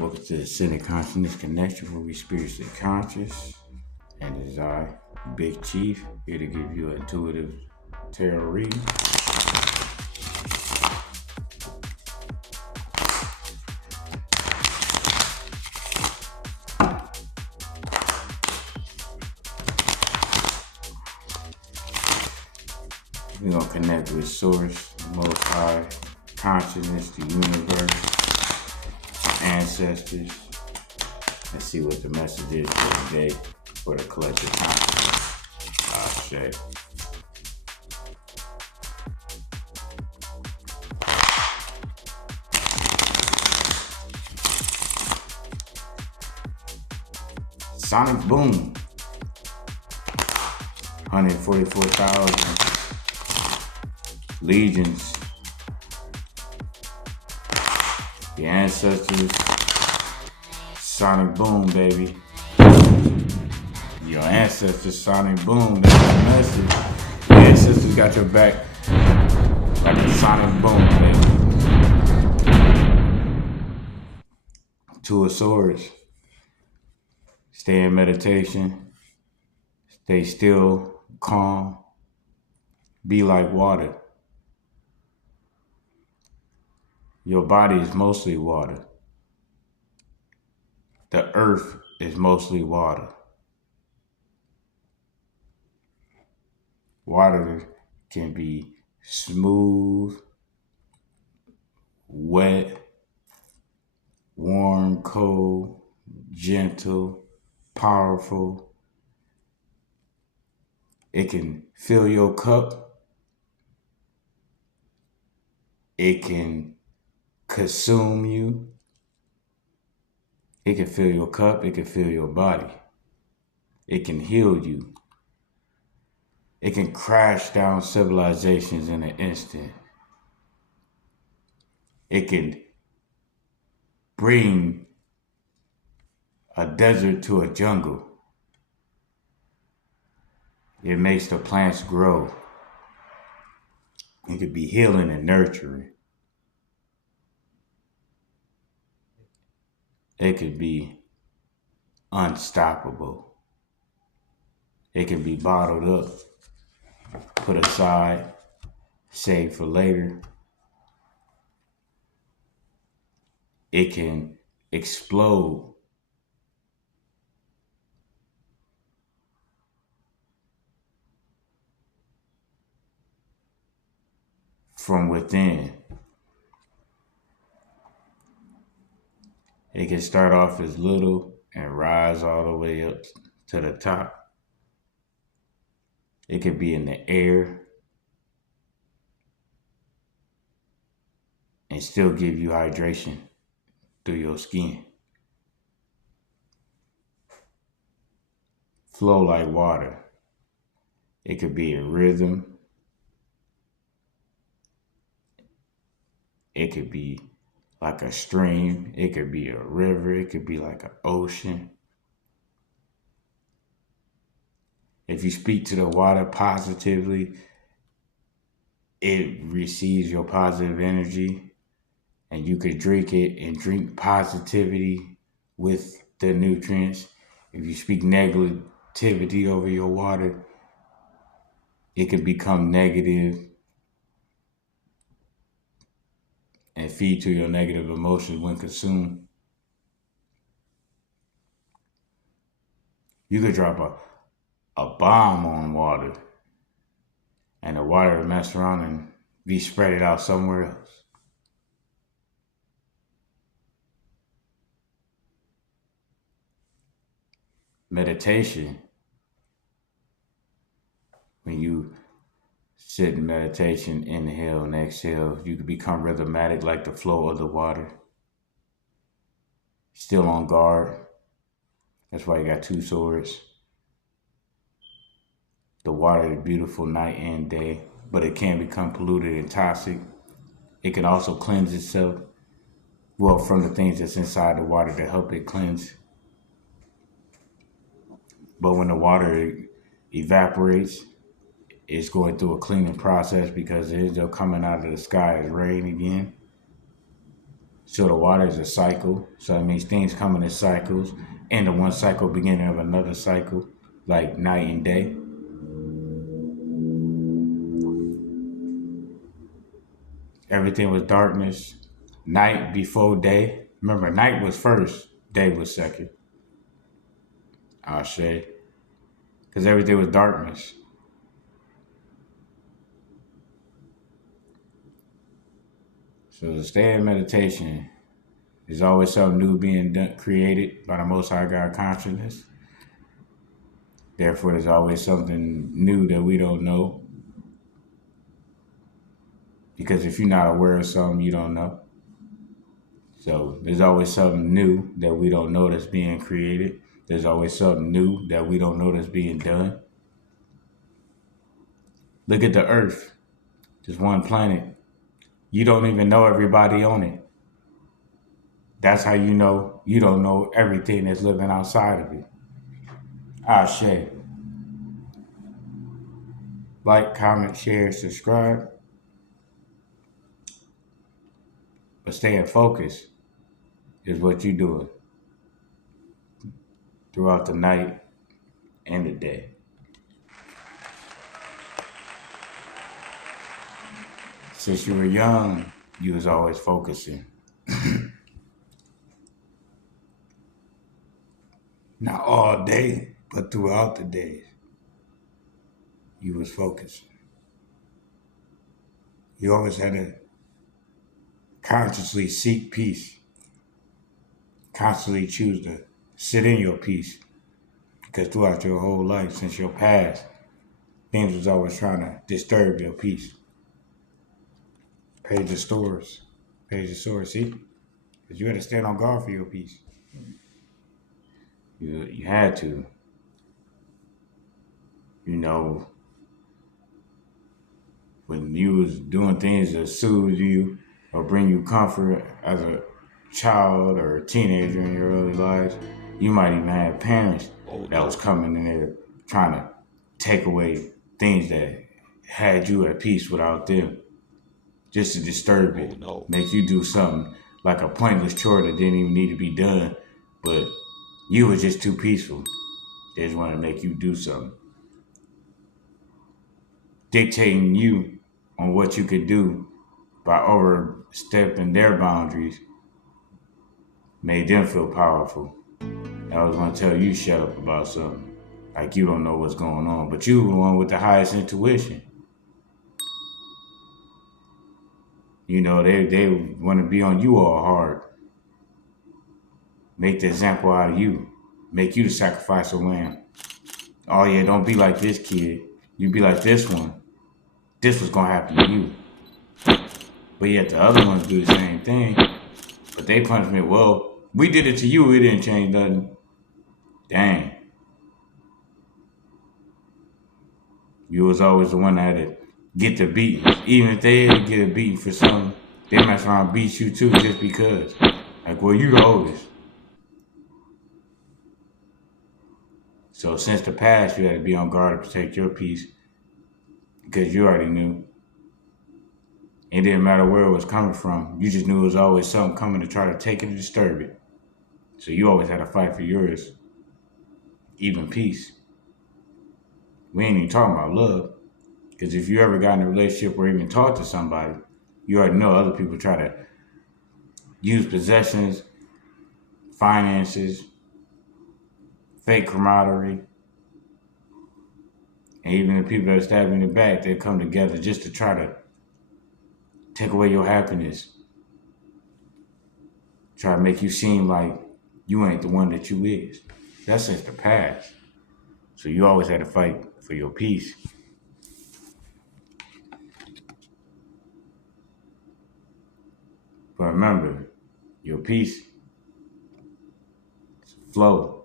Welcome to the Ascended Consciousness Connection, where we spiritually conscious. And it is I, Big Chief, here to give you an intuitive tarot reading. We're going to connect with Source, the Most High, Consciousness, the universe, ancestors. Let's see what the message is for today for the collective consciousness. Ashe. Sonic boom. 144,000 legions. The ancestors. Sonic boom, baby. Your ancestors, sonic boom. That's the message. Your ancestors got your back like a sonic boom, baby. Two of Swords. Stay in meditation. Stay still, calm. Be like water. Your body is mostly water. The earth is mostly water. Water can be smooth, wet, warm, cold, gentle, powerful. It can fill your cup. It can consume you. It can fill your cup. It can fill your body. It can heal you. It can crash down civilizations in an instant. It can bring a desert to a jungle. It makes the plants grow. It could be healing and nurturing. It could be unstoppable. It can be bottled up, put aside, saved for later. It can explode. From within. It can start off as little and rise all the way up to the top. It could be in the air and still give you hydration through your skin. Flow like water. It could be a rhythm. It could be like a stream. It could be a river. It could be like an ocean. If you speak to the water positively, it receives your positive energy, and you could drink it and drink positivity with the nutrients. If you speak negativity over your water, it can become negative and feed to your negative emotions when consumed. You could drop a bomb on water, and the water will mess around and be spread it out somewhere else. Meditation. When you sit in meditation, inhale and exhale, you can become rhythmatic like the flow of the water. Still on guard. That's why you got two swords. The water is beautiful night and day, but it can become polluted and toxic. It can also cleanse itself, from the things that's inside the water to help it cleanse. But when the water evaporates, it's going through a cleaning process because it ends up coming out of the sky as rain again. So the water is a cycle. So it means things come in cycles. And the one cycle beginning of another cycle, like night and day. Everything was darkness. Night before day. Remember, night was first, day was second. I'll say. Because everything was darkness. So to stay in meditation, there's always something new being done, created by the Most High God consciousness. Therefore, there's always something new that we don't know. Because if you're not aware of something, you don't know. So there's always something new that we don't know that's being created. There's always something new that we don't know that's being done. Look at the earth, just one planet. You don't even know everybody on it. That's how you know you don't know everything that's living outside of it. Ashe. Like, comment, share, subscribe, but staying focused is what you're doing throughout the night and the day. Since you were young, you was always focusing. Not all day, but throughout the days, you was focusing. You always had to consciously seek peace, constantly choose to sit in your peace. Because throughout your whole life, since your past, things was always trying to disturb your peace. Page of Swords. Page of Swords, see? Because you had to stand on guard for your peace. You had to. You know, when you was doing things that soothe you or bring you comfort as a child or a teenager in your early lives, you might even have parents that was coming in there trying to take away things that had you at peace without them, just to disturb it, make you do something like a pointless chore that didn't even need to be done, but you were just too peaceful. They just want to make you do something, dictating you on what you could do by overstepping their boundaries, made them feel powerful. I was going to tell you shut up about something, like you don't know what's going on, but you the one with the highest intuition. You know, they want to be on you all hard, make the example out of you, make you the sacrifice of lamb. Oh yeah, don't be like this kid. You be like this one. This was going to happen to you. But yet the other ones do the same thing. But they punishment, well, we did it to you, it didn't change nothing. Dang. You was always the one that had to get the beating. Even if they had to get a beating for something, they mess around and beat you too just because. Like, well, you the oldest. So since the past, you had to be on guard to protect your peace because you already knew. It didn't matter where it was coming from. You just knew it was always something coming to try to take it and disturb it. So you always had to fight for yours, even peace. We ain't even talking about love. Because if you ever got in a relationship or even talked to somebody, you already know other people try to use possessions, finances, fake camaraderie, and even the people that are stabbing in the back, they come together just to try to take away your happiness. Try to make you seem like you ain't the one that you is. That's since the past. So you always had to fight for your peace. But remember, your peace is flow.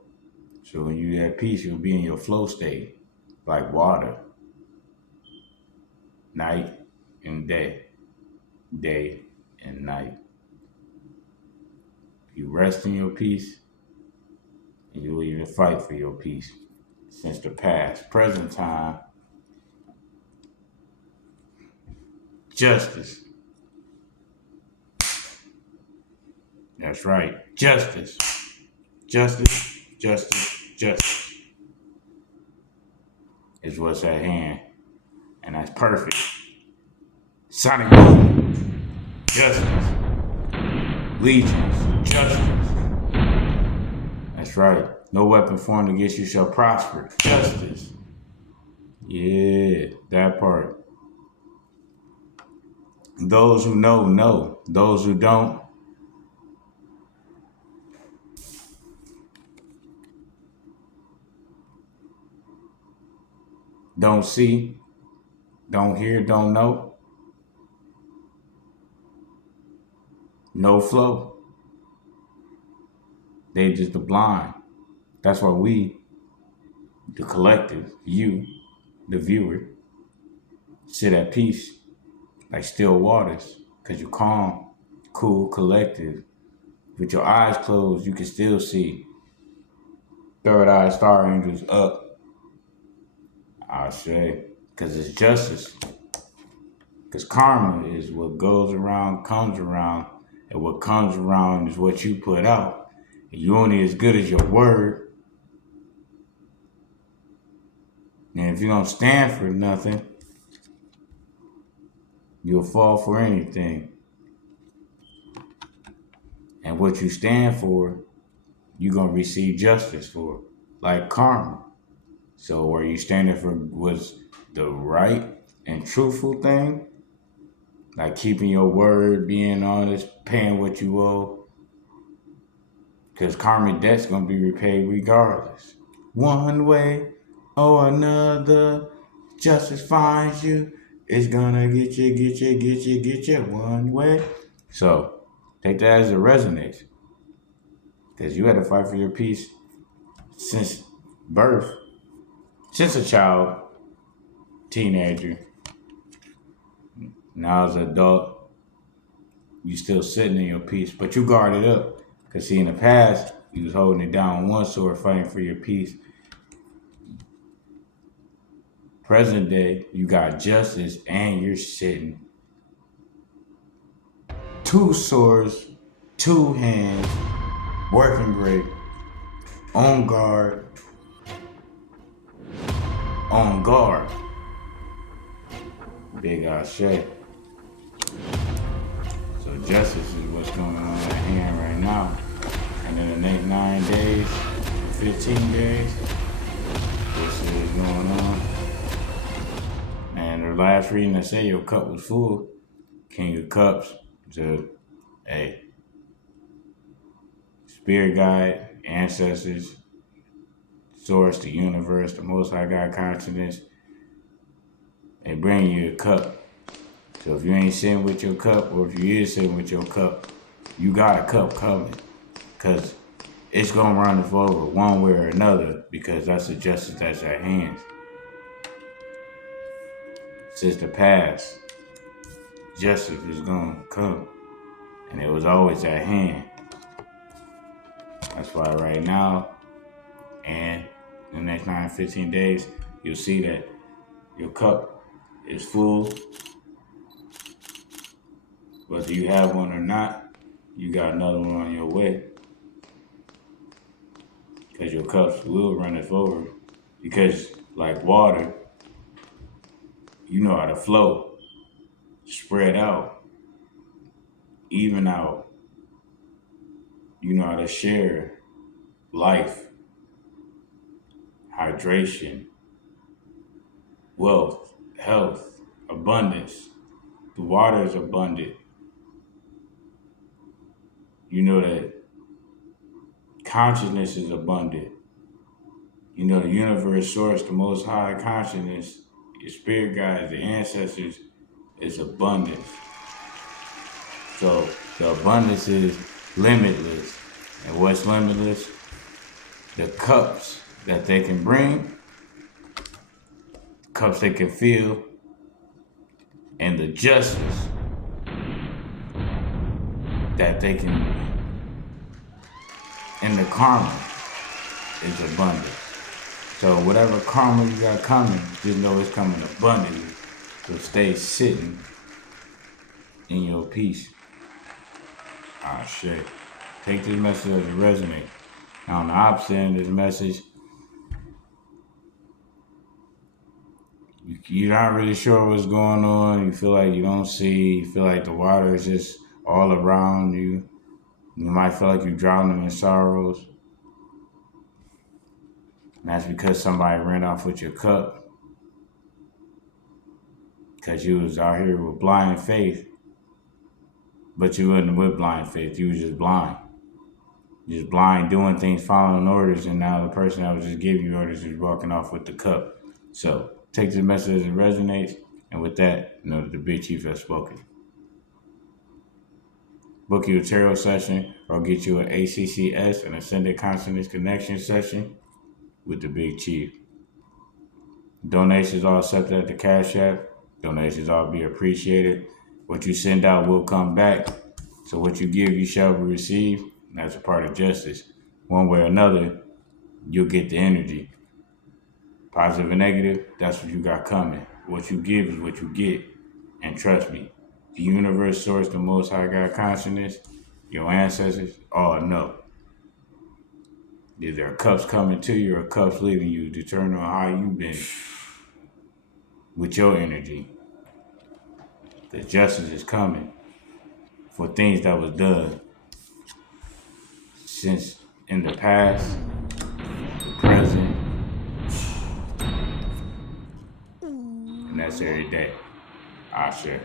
So when you have peace, you'll be in your flow state, like water, night and day, day and night. You rest in your peace, and you will even fight for your peace. Since the past, present time, justice. That's right. Justice. Justice. Justice. Justice is what's at hand. And that's perfect. Sonic Boom. Justice. Legions. Justice. That's right. No weapon formed against you shall prosper. Justice. Yeah, that part. Those who know, know. Those who don't see, don't hear, don't know. No flow. They just the blind. That's why we, the collective, you, the viewer, sit at peace like still waters. Cause you're calm, cool, collective. With your eyes closed, you can still see. Third eye star angels up. I say. Cause it's justice. Because karma is what goes around, comes around, and what comes around is what you put out. And you only as good as your word. And if you don't stand for nothing, you'll fall for anything. And what you stand for, you're going to receive justice for, like karma. So are you standing for what's the right and truthful thing? Like keeping your word, being honest, paying what you owe? Because karmic debt's going to be repaid regardless. One way or another, justice finds you. It's gonna get you one way. So take that as it resonates. Because you had to fight for your peace since birth, since a child, teenager, now as an adult, you still sitting in your peace, but you guard it up. Because see, in the past, you was holding it down with one sword, fighting for your peace. Present day, you got justice and you're sitting two swords, two hands, working great, on guard, on guard. Big Ashe. So justice is what's going on at hand right now. And in the next 9 days, 15 days, this is going on. And the last reading I say your cup was full. King of Cups. So, hey, spirit guide, ancestors, source, the universe, the most high God consciousness, they bring you a cup. So if you ain't sitting with your cup, or if you is sitting with your cup, you got a cup coming. Because it's going to run us over one way or another, because that's the justice that's at hand. Since the past, justice is going to come. And it was always at hand. That's why right now, and in the next 9, 15 days, you'll see that your cup is full. Whether you have one or not, you got another one on your way. Because your cups will run us over. Because like water, you know how to flow, spread out, even out. You know how to share life, hydration, wealth, health, abundance. The water is abundant. You know that consciousness is abundant. You know the universe source, the most high consciousness, your spirit guides, the ancestors, is abundance. So the abundance is limitless. And what's limitless? The cups that they can bring, cups they can feel, and the justice that they can, and the karma is abundant. So whatever karma you got coming, just know it's coming abundantly. So stay sitting in your peace. Ashe. Take this message as it resonates. Now, on the opposite end of this message, you're not really sure what's going on. You feel like you don't see. You feel like the water is just all around you. You might feel like you're drowning in sorrows. And that's because somebody ran off with your cup. Because you was out here with blind faith. But you wasn't with blind faith. You was just blind. Just blind doing things, following orders. And now the person that was just giving you orders is walking off with the cup. So take this message as it resonates. And with that, know that the Big Chief has spoken. Book you a tarot session or get you an ACCS, an Ascended Consciousness Connection session with the Big Chief. Donations all accepted at the Cash App. Donations all be appreciated. What you send out will come back. So what you give, you shall receive. That's a part of justice. One way or another, you'll get the energy. Positive and negative, that's what you got coming. What you give is what you get. And trust me, the universe, source, the Most High God consciousness, your ancestors all know. Either there are cups coming to you or cups leaving you, determine on how you've been with your energy. The justice is coming for things that was done since in the past, the present, and that's every day. I share.